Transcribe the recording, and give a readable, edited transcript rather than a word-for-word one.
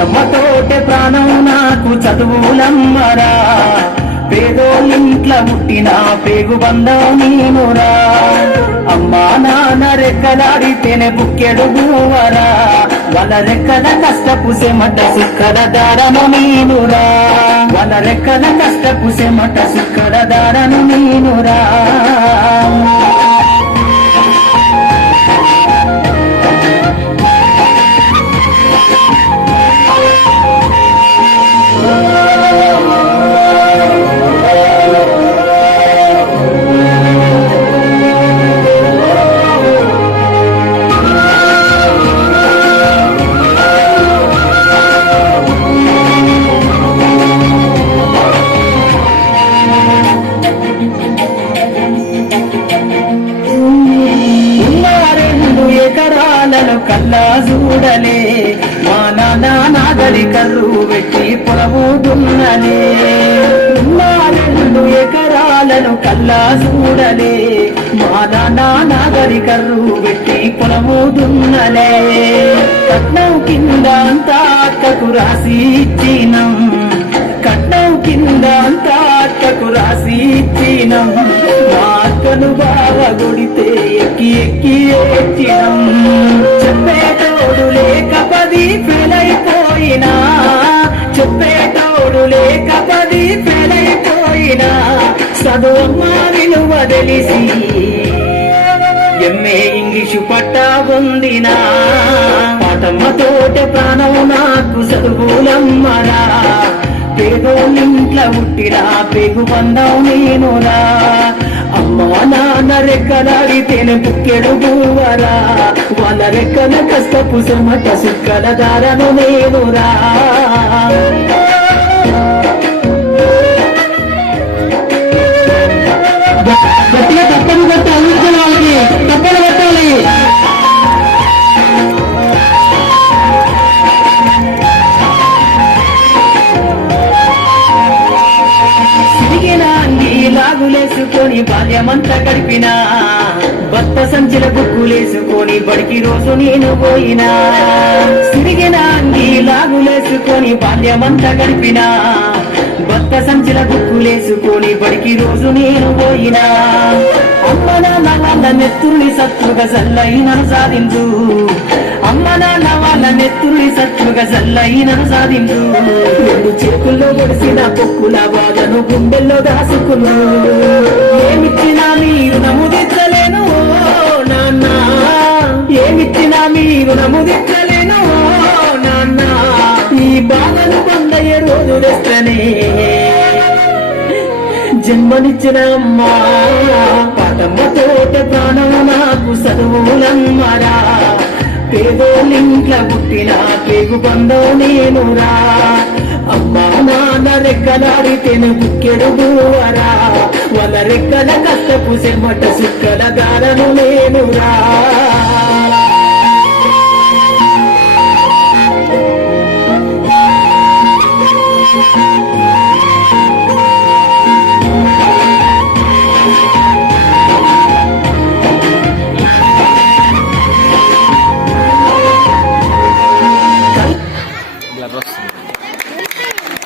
పాటమ్మతోటే ప్రాణం నాకు చదువులమ్మరా, పేదోళ్ళింట్ల పుట్టిన పేగు బంధం నేనురా. అమ్మా నాన్న రెక్కలాడితేనే బుక్కెడు భూవరా, వాళ్ళ రెక్కల కష్టపు సెమట సుక్కల దారను నేనురా, వాళ్ళ రెక్కల కష్టపు సెమట సుక్కల దారను నేనురా. కల్లా చూడలే మా నాన్న నాగలి కర్రు పెట్టి పొలము దున్నలే, 2 ఎకరాలను కల్లా చూడలే మా నాన్న నాగలి కర్రు పెట్టి పొలము దున్నలే. కట్నం కింద అంతా అక్కకు రాసి ఇచ్చినం, కట్నం కింద అంతా అక్కకు రాసి ఇచ్చినం. మా అక్కను బాగా కొడితే ఎక్కి ఎక్కి ఏడ్చినం. చెప్పేటోడు లేక 10 ఫెయిలైపోయినా, చెప్పేటోడు లేక 10 ఫెయిలైపోయినా, చదువమ్మా విలువ తెలిసి ఎంఏ ఇంగ్లీషు పట్టా పొందినా. పాటమ్మతోటే ప్రాణం నాకు చదువులమ్మరా, పేదోళ్ళింట్ల పుట్టినా పేగు బంధం నేనురా. అమ్మా నాన్న రెక్కలాడితేనే బుక్కెడు భూవరా, వాళ్ళ రెక్కల కష్టపు సెమట సుక్కల దారను నేనురా. గట్టిగా తప్పని కొట్టి అందించిన వాళ్ళకి తప్పని పెట్టాలి. లాగులేసుకొని బాల్యమంతా గడిపినా, భర్త సంచిల బుక్కులేసుకొని బడికి రోజు నేను పోయినా. సిరిగిన అంగి లాగులేసుకొని బాల్యమంతా గడిపినా, భర్త సంచిల బుక్కులేసుకొని బడికి రోజు నేను పోయినా. అమ్మ నాన్న వాళ్ళ నెత్తుల్ని సత్తుగా చల్లైనను సాధించు, అమ్మ నాన్న వాళ్ళ నెత్తుల్ని సత్తుగా చల్లైనను సాధించు. 2 చేతుల్లో పొడిసిన పొక్కుల బాధను గుండెల్లో దాసుకున్నా. ఏమిచ్చినా మీరు నముదించలేను నాన్న, ఏమిచ్చినా మీరు నముదించలేను నాన్న. ఈ బాధను పొందయ్యే రోజు తెస్తేనే జన్మనిచ్చిన అమ్మా, పాటమ్మతోటే ప్రాణం నాకు చదువులమ్మరా, పేదోళ్ళింట్ల పుట్టిన పేగు బంధం నేనురా. అమ్మా నాన్న రెక్కలాడితేనే బుక్కెడు భూవరా, వాళ్ళ రెక్కల కష్టపు సెమట సుక్కల దారను నేనురా. La próxima.